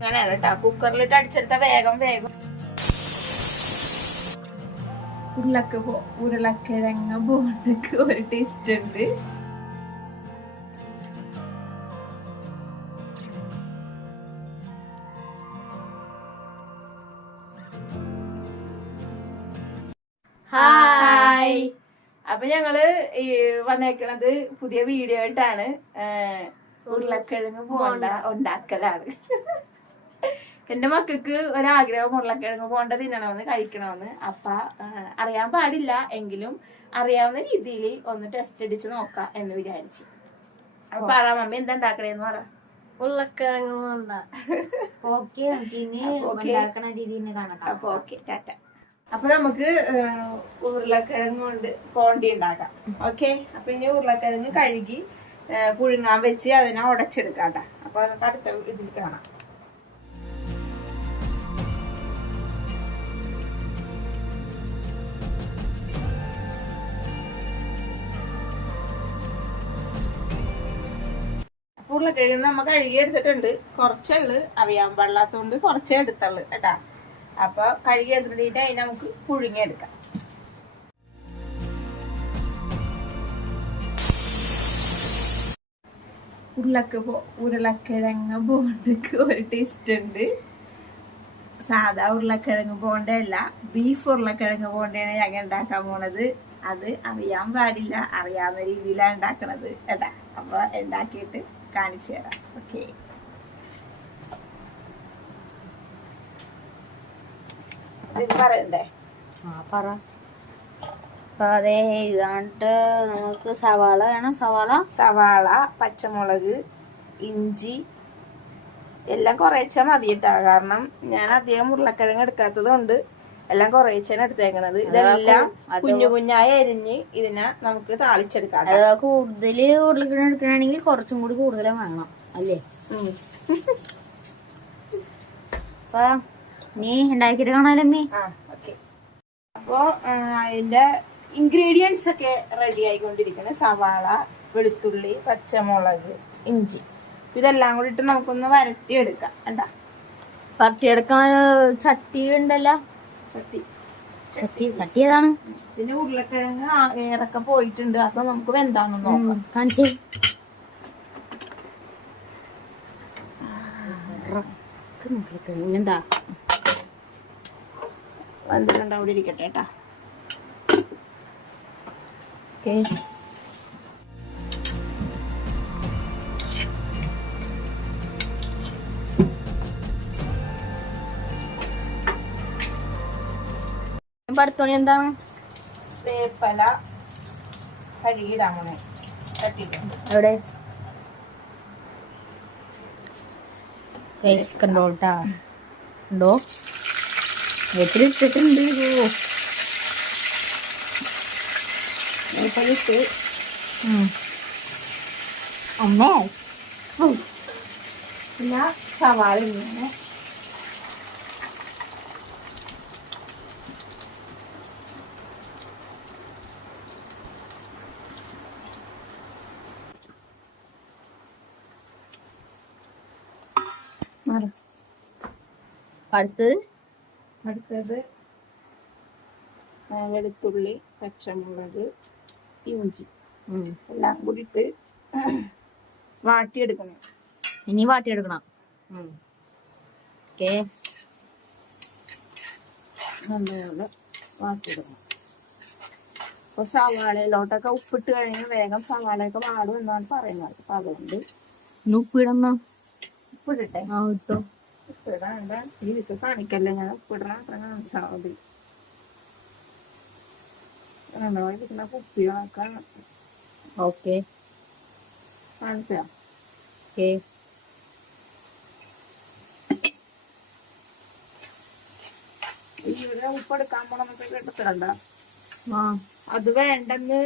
അങ്ങനെയാണ് കേട്ടോ. കുക്കറിലിട്ട് അടിച്ചെടുത്ത വേഗം വേഗം. ഉരുളക്ക പോ ഉരുളക്കിഴങ്ങ് ബോണ്ടക്ക് ഒരു ടേസ്റ്റ് ഉണ്ട്. ഹായ് അപ്പൊ ഞങ്ങൾ ഈ വന്നേക്കണത് പുതിയ വീഡിയോ ആയിട്ടാണ്. ഉരുളക്കിഴങ്ങ് പോണ്ട ഉണ്ടാക്കലാണ്. എന്റെ മക്കൾക്ക് ഒരാഗ്രഹം ഉരുളക്കിഴങ്ങ് പോണ്ട തിന്നണമെന്ന് കഴിക്കണമെന്ന്. അപ്പ അറിയാൻ പാടില്ല. എങ്കിലും അറിയാവുന്ന രീതിയിൽ ഒന്ന് ടെസ്റ്റ് അടിച്ച് നോക്കാം എന്ന് വിചാരിച്ചു. അപ്പൊ പറ മമ്മി എന്താ ഉണ്ടാക്കണേന്ന് പറ. ഉരുളക്കിഴങ്ങ് കൊണ്ട. ഓക്കെ ഇനി ഓക്കേ. ഉണ്ടാക്കണ രീതിയിൽ കാണാം. അപ്പൊ ഓക്കെ ടാറ്റ. അപ്പൊ നമുക്ക് ഉരുളക്കിഴങ്ങ് കൊണ്ട് പോണ്ടി ഉണ്ടാക്കാം. ഓക്കെ? അപ്പൊ ഇനി ഉരുളക്കിഴങ്ങ് കഴുകി പുഴുങ്ങാൻ വെച്ച് അതിനെ ഉടച്ചെടുക്കാം ട്ടാ. അപ്പൊ അതൊക്കെ അടുത്ത ഇതിൽ കാണാം. ഉരുളക്കിഴങ്ങ് നമുക്ക് എടുത്തിട്ടുണ്ട് കുറച്ചുള്ളു അറിയാൻ പാടില്ലാത്തതുകൊണ്ട് കുറച്ചേ എടുത്തുള്ളു കേട്ടാ. അപ്പൊ കഴുകി എടുത്തിട്ട് അതിനെ നമുക്ക് പുഴുങ്ങിയെടുക്കാം. ഉരുളക്ക് ഉരുളക്കിഴങ്ങ് ബോണ്ടക്ക് ഒരു ടേസ്റ്റ് ഉണ്ട്. സാധാ ഉരുളക്കിഴങ്ങ് ബോണ്ടയല്ല ബീഫ് ഉരുളക്കിഴങ്ങ് ബോണ്ടയാണ് ഞങ്ങൾ ഉണ്ടാക്കാൻ പോണത്. അത് അറിയാൻ പാടില്ല അറിയാവുന്ന രീതിയിലാണ് ഉണ്ടാക്കണത് കേട്ടാ. അപ്പൊ ഉണ്ടാക്കിയിട്ട് കാണിച്ചു തരാം. ഓക്കെ പറയണ്ടേ? പറ. അപ്പൊ അതെ ഇതാണ്ട് നമുക്ക് സവാള വേണം. സവാള? സവാള പച്ചമുളക് ഇഞ്ചി എല്ലാം കുറേച്ച മതി കേട്ടാ കാരണം ഞാൻ അധികം ഉരുളക്കിഴങ്ങ് എടുക്കാത്തത് കൊണ്ട് എല്ലാം കുറേച്ചാണ് എടുത്തേക്കണത്. ഇതെല്ലാം കുഞ്ഞു കുഞ്ഞായി അരിഞ്ഞ് ഇതിനെ നമുക്ക് താളിച്ചെടുക്കാം കൂടുതൽ ഉരുളക്കിഴങ്ങ് എടുക്കണമെങ്കിൽ കുറച്ചും കൂടി കൂടുതൽ വേണം അല്ലേ. അപ്പൊ നീ ഉണ്ടാക്കിട്ട് കാണാലും നീ ഓക്കെ. അപ്പോ അതിന്റെ ഇൻഗ്രീഡിയൻസ് ഒക്കെ റെഡി ആയിക്കൊണ്ടിരിക്കുന്നത് സവാള വെളുത്തുള്ളി പച്ചമുളക് ഇഞ്ചി. ഇതെല്ലാം കൂടി ഇട്ട് നമുക്കൊന്ന് വരട്ടിയെടുക്കാം. പറ്റിയെടുക്കാൻ ചട്ടി ഉണ്ടല്ലോ? ചട്ടി. ചട്ടി ചട്ടി ഏതാണ്? പിന്നെ ഉരുളക്കിഴങ്ങ് ഏറൊക്കെ പോയിട്ടുണ്ട്. അപ്പൊ നമുക്ക് വെന്താന്ന് നോക്കാം. കാണിച്ചേ. എന്താ വെന്തിട്ടുണ്ട് അവിടെ ഇരിക്കട്ടെ കേട്ടാ. ഓക്കെ. പടുത്തോണി എന്താണ്? വേപ്പല ചട്ടിയിൽ എവിടെ? ഗൈസ് കണ്ടോട്ടാ ഉണ്ടോ വീട്ടിലിട്ടിട്ടുണ്ട് ഓ. വേപ്പലിട്ട് അമ്മേ. പിന്നെ സവാള ഇങ്ങനെ അടുത്തത്? അടുത്തത് വെളുത്തുള്ളി പച്ചമുളക് ഇഞ്ചി. എല്ലാം കൂടി ഇട്ട് വാട്ടിയെടുക്കണം. ഇനി വാട്ടിയെടുക്കണം. ഓക്കെ. നല്ലപോലെ വാട്ടിയെടുക്കണം. അപ്പൊ സവാളയിലോട്ടൊക്കെ ഉപ്പിട്ട് കഴിഞ്ഞ് വേഗം സവാളയൊക്കെ മാറും എന്നാണ് പറയുന്നത്. അപ്പൊ അതുകൊണ്ട് ഉപ്പിടണം? ഉപ്പിടട്ടെ. ആ ഇട്ടോ. ഉപ്പിടാണ്ട് വിത്ത് കാണിക്കല്ലേ ഞാൻ ഉപ്പിടണം അത്ര കാണിച്ചാൽ മതി. നന്നായി ഇരിക്കുന്ന കുപ്പികളൊക്കെ ഓക്കെ. കാണിച്ചാ. ഓക്കെ. ഇവിടെ ഉപ്പെടുക്കാൻ പോണെന്നൊക്കെ കേട്ടിട്ടുണ്ട? അത് വേണ്ടെന്ന്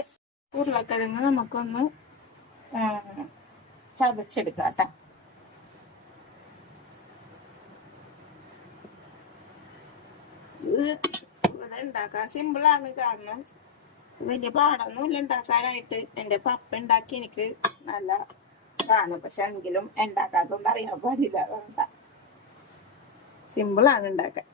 ഉരുളക്കിഴങ്ങ് നമുക്കൊന്ന് ചതച്ചെടുക്കാം കേട്ടാ ഇവിടെ ഉണ്ടാക്കാൻ സിമ്പിളാണ് കാരണം വലിയ പാടൊന്നുമില്ല ഉണ്ടാക്കാനായിട്ട്. എന്റെ പപ്പ ഉണ്ടാക്കി എനിക്ക് നല്ല കാണും പക്ഷെ എങ്കിലും ഉണ്ടാക്കാത്തോണ്ട് അറിയാൻ പാടില്ല. ആണ് ഉണ്ടാക്കാൻ.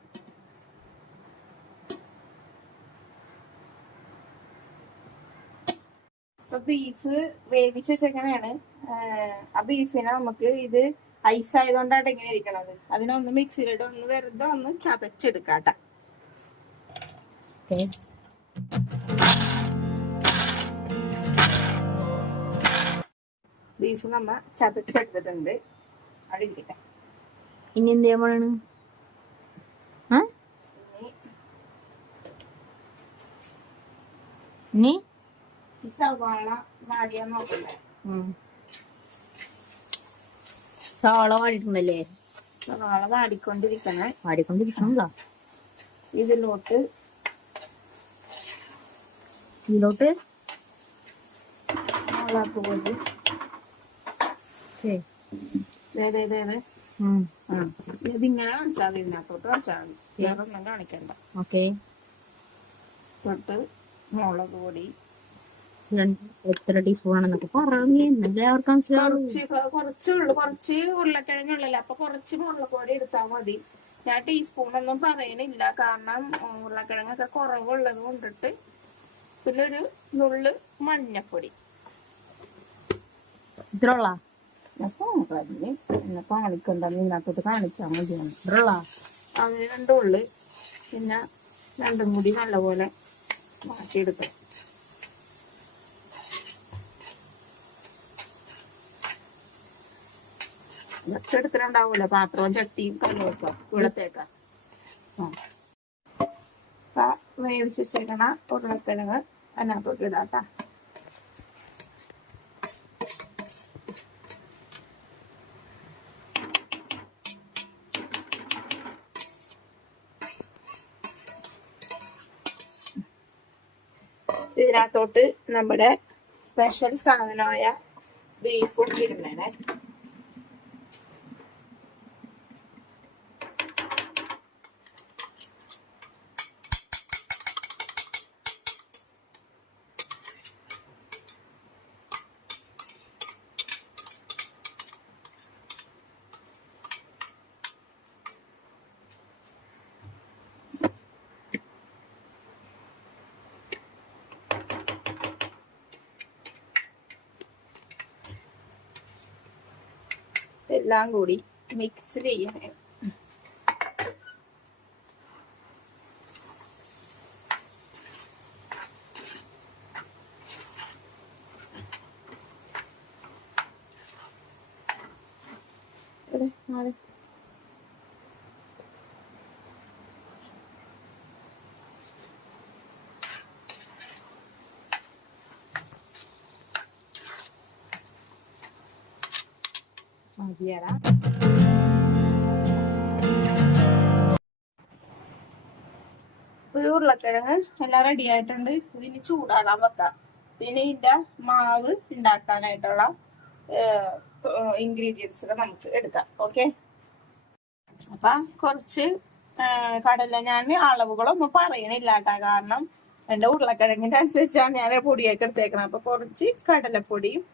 ഇപ്പൊ ബീഫ് വേവിച്ച് വെച്ചേക്കണാണ് ആ ബീഫിനെ നമുക്ക് ഇത് ഐസ് ആയതുകൊണ്ടാണ് ഇങ്ങനെ ഇരിക്കണത്. അതിനൊന്ന് മിക്സിയിലിട്ട് ഒന്ന് വെറുതെ ഒന്ന് ചതച്ചെടുക്കാട്ട. ഓക്കെ ബീഫ് നമ്മ ചതച്ചെടുത്തിട്ടുണ്ട്. ഇരിക്കട്ടെ ഇനി എന്ത് ചെയ്യാൻ പോണാണ്? ഇനി? സവാള വാടിയാൻ നോക്കണ്ടേ. സവാള വാടിയിട്ടുണ്ടല്ലേ? സവാള വാടിക്കൊണ്ടിരിക്കണേ. വാടിക്കൊണ്ടിരിക്കണല്ലോ ഇതിലോട്ട് ഇതിലോട്ട് മുളക് പൊടി ഓക്കെ. de, ദേ ദേ ദേ. ഉം. ആ ഇതിങ്ങനെ കാണിച്ചാൽ മതി ഇതിനകത്തോട്ട് കാണിച്ചാൽ മതി. വേറെ ഒന്നും കാണിക്കണ്ട. ഓക്കെ. തൊട്ട് മുളക് പൊടി. എത്ര ടീസ്പൂൺ ആണെന്നൊക്കെ പറഞ്ഞു മനസ്സിലാവും കുറച്ച് കുറച്ചേ ഉള്ളു. കുറച്ച് ഉരുളക്കിഴങ്ങുള്ളല്ലോ അപ്പൊ കുറച്ച് മുളക് പൊടി എടുത്താൽ മതി. ഞാൻ ടീസ്പൂൺ ഒന്നും പറയണില്ല. കാരണം ഉരുളക്കിഴങ്ങൊക്കെ കുറവുള്ളത് കൊണ്ടിട്ട് പിന്നെ ഒരു നുള്ള് മഞ്ഞപ്പൊടി. ഇത്ര ഉള്ള ഞാൻ phone കളഞ്ഞ് എന്നെ കാണിക്കണ്ട ഇതിനകത്തോട്ട് കാണിച്ചാൽ അത് രണ്ടുള്ളു പിന്നെ രണ്ടും കൂടി നല്ലപോലെ മാറ്റിയെടുക്കാം. വെച്ചെടുത്തിട്ടുണ്ടാവൂല പാത്രവും ചട്ടിയും കല്ലുവെക്കാം വെള്ളത്തേക്കാം വേവിച്ച് വെച്ചേക്കണ ഉരുളക്കിഴങ്ങ് അതിനകത്തോട്ട് ഇടാട്ടാ ഇതിനകത്തോട്ട് നമ്മുടെ സ്പെഷ്യൽ സാധനമായ ബീഫും ഇടുന്നേ എല്ലാം കൂടി മിക്സ് ചെയ്യണേ നാല്. ഒരു ഉരുളക്കിഴങ്ങ് എല്ലാം റെഡി ആയിട്ടുണ്ട്. ഇതിന് വെക്കാം. പിന്നെ ഇതിന്റെ മാവ് ഉണ്ടാക്കാനായിട്ടുള്ള ഇൻഗ്രീഡിയൻസ് നമുക്ക് എടുക്കാം. ഓക്കെ അപ്പൊ കുറച്ച് കടല ഞാൻ അളവുകളൊന്നും പറയണില്ല കേട്ടാ കാരണം എന്റെ ഉരുളക്കിഴങ്ങിന്റെ അനുസരിച്ചാണ് ഞാൻ പൊടിയൊക്കെ എടുത്തേക്കണം. അപ്പൊ കുറച്ച് കടലപ്പൊടിയും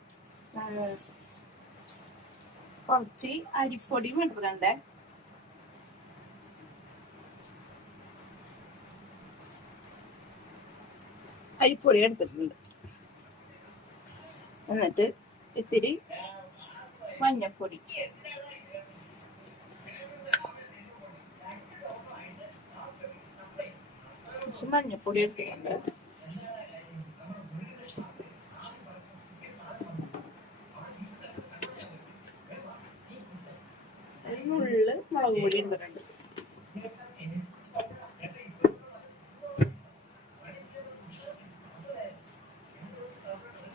കുറച്ച് അരിപ്പൊടിയും എടുക്കണ്ടേ അരിപ്പൊടി എടുത്തിട്ടുണ്ട്. എന്നിട്ട് ഇത്തിരി മഞ്ഞപ്പൊടി. മഞ്ഞപ്പൊടി എടുത്തിട്ടുണ്ട്. നുള്ള് മുളക് പൊടി എടുത്തിട്ടുണ്ട്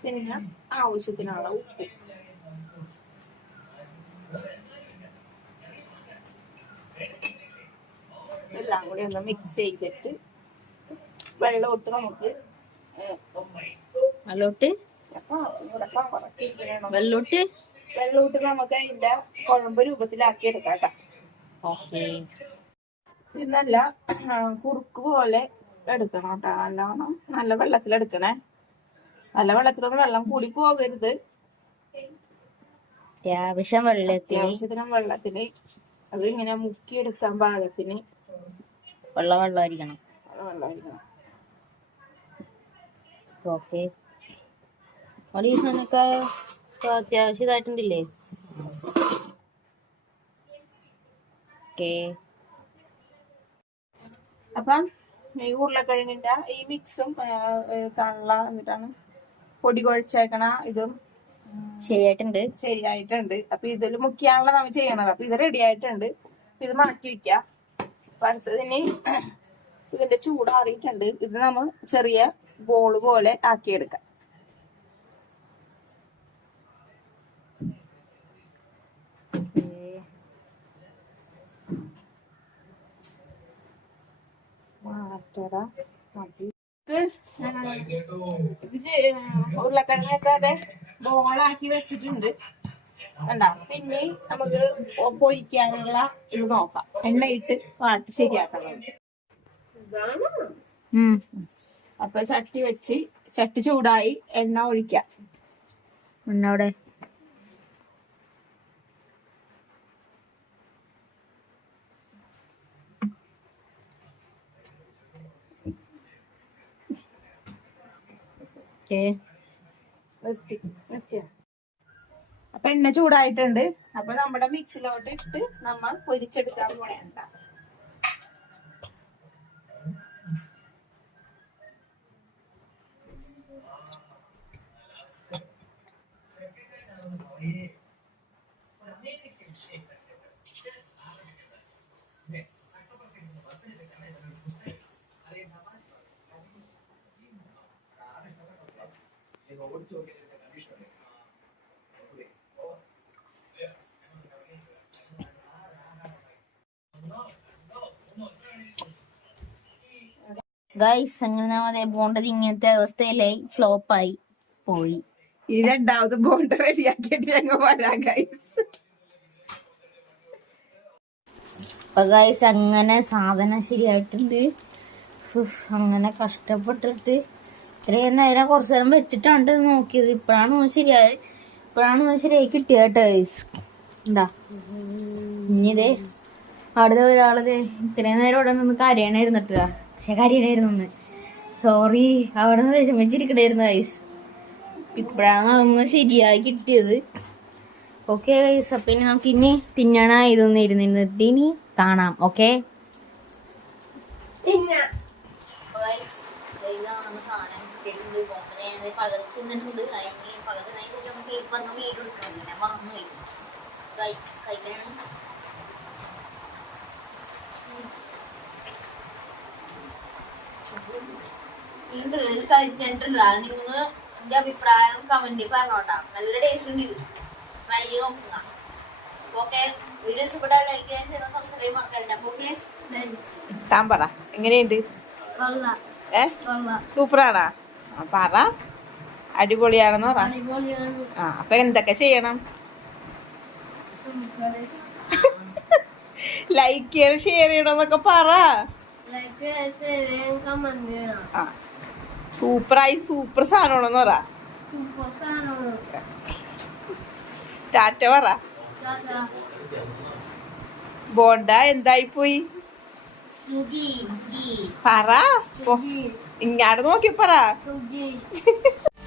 പിന്നെ ആവശ്യത്തിനുള്ള ഉപ്പ്. എല്ലാം കൂടി ഒന്ന് മിക്സ് ചെയ്തിട്ട് വെള്ളം ഇട്ട് നമുക്ക് വെള്ളോട്ട് വെള്ളോട്ട് വെള്ളം ഇട്ട് നമുക്ക് അതിന്റെ കുഴമ്പ് രൂപത്തിലാക്കി എടുക്കാം ട്ടാ. ഓക്കെ. ഇത് നല്ല കുറുക്ക് പോലെ എടുക്കണം കേട്ടോ നല്ലോണം നല്ല വെള്ളത്തിലെടുക്കണേ. നല്ല വെള്ളത്തിലൊന്നും വെള്ളം കൂടി പോകരുത്. അത്യാവശ്യം വെള്ളത്തിന്. വെള്ളത്തിന്. വെള്ളത്തിൽ അത് ഇങ്ങനെ മുക്കിയെടുക്കാൻ പാകത്തിന്. വെള്ളം വെള്ളമായിരിക്കണം. വെള്ളമായിരിക്കണം. ഓക്കെ. ഒരു ഈ ഇപ്പൊ അത്യാവശ്യം ഇതായിട്ടുണ്ടല്ലേ ഓക്കെ. അപ്പം ഈ ഉരുളക്കിഴങ്ങിന്റെ ഈ മിക്സും കള്ള എന്നിട്ടാണ് പൊടി കുഴച്ചേക്കണ ഇതും ശരിയായിട്ടുണ്ട്. ശരിയായിട്ടുണ്ട്. അപ്പൊ ഇതിൽ മുക്കിയാണല്ലോ നമ്മൾ ചെയ്യണത്. അപ്പൊ ഇത് റെഡി ആയിട്ടുണ്ട്. ഇത് മാറ്റി വെക്കാം. അപ്പൊ അടുത്തതിന് ഇതിന്റെ ചൂടാറിയിട്ടുണ്ട്. ഇത് നമ്മൾ ചെറിയ ബോൾ പോലെ ആക്കിയെടുക്കാം. മാറ്റടാ മതി. ഉരുളക്കിഴങ്ങൊക്കെ അതെ ബോളാക്കി വെച്ചിട്ടുണ്ട്. കണ്ട? പിന്നെ നമുക്ക് പൊരിക്കാനുള്ള ഇത് നോക്കാം. എണ്ണയിട്ട് വാട്ടി ശരിയാക്കണം. അപ്പൊ ചട്ടി വെച്ച് ചട്ടി ചൂടായി എണ്ണ ഒഴിക്കാം. എന്നവിടെ അപ്പൊ എണ്ണ ചൂടായിട്ടുണ്ട്. അപ്പൊ നമ്മുടെ മിക്സിലോട്ട് ഇട്ട് നമ്മൾ പൊരിച്ചെടുക്കാൻ പോണേണ്ട ഗൈസ് അങ്ങനെ പോണ്ടത് ഇങ്ങനത്തെ അവസ്ഥയിലായി ഫ്ലോപ്പായി പോയി ഈ രണ്ടാമത് ബോണ്ട് റെഡിയാക്കിയിട്ട് ഞങ്ങൾ വരാം ഗൈസ് അപ്പൊ ഗൈസ് അങ്ങനെ സാധനം ശരിയായിട്ടുണ്ട് അങ്ങനെ കഷ്ടപ്പെട്ടിട്ട് ഇത്രയും നേരം കുറച്ചു നേരം വെച്ചിട്ടാണ് നോക്കിയത്. ഇപ്പോഴാണ് ഒന്ന് ശരിയായത് ഇപ്പോഴാണ് ഒന്ന് ശരിയായി കിട്ടിയത് കേട്ടോ എന്താ ഇനിതേ അവിടെ ഒരാളത് ഇത്രയും നേരം ഇവിടെ നിന്ന് കരയണായിരുന്നിട്ടാ പക്ഷെ കരയണായിരുന്നു ഒന്ന്. സോറി അവിടെ നിന്ന് വിഷമിച്ചിരിക്കണായിരുന്നു ഐസ് ഇപ്പോഴാണ് ഒന്ന് ശരിയായി കിട്ടിയത്. ഓക്കെ ഗൈസ് അപ്പം ഇനി നമുക്ക് ഇനി തിന്നണ ഇതൊന്നും ഇരുന്നിരുന്നിട്ട് ഇനി കാണാം. ഓക്കെ കഴിച്ചിട്ടുണ്ടോ നിങ്ങൾ എന്റെ അഭിപ്രായം കമന്റ് പറഞ്ഞോട്ടാ നല്ല ടേസ്റ്റ് ഉണ്ട് ഇത്. ട്രൈ ചെയ്ത് നോക്കുക ഓക്കെ വീഡിയോ ഇഷ്ടപ്പെട്ടാൽ ലൈക്ക് ചെയ്യാൻ ഷെയർ സബ്സ്ക്രൈബ് മറക്കണ്ട ഓക്കെ താൻ പറ. എങ്ങനെയുണ്ട്? ഏ? സൂപ്പറാണാ? പറ. അടിപൊളിയാണെന്ന് പറ. ആ അപ്പൊ എന്തൊക്കെ ചെയ്യണം? ലൈക്ക് ചെയ്യണം ഷെയർ ചെയ്യണം എന്നൊക്കെ പറ. സൂപ്പറായി സൂപ്പർ സാധനമാണെന്ന് പറ. ടാറ്റ പറ. ബോണ്ട എന്തായി പോയി? പറ ഇങ്ങാട് നോക്കി പറ.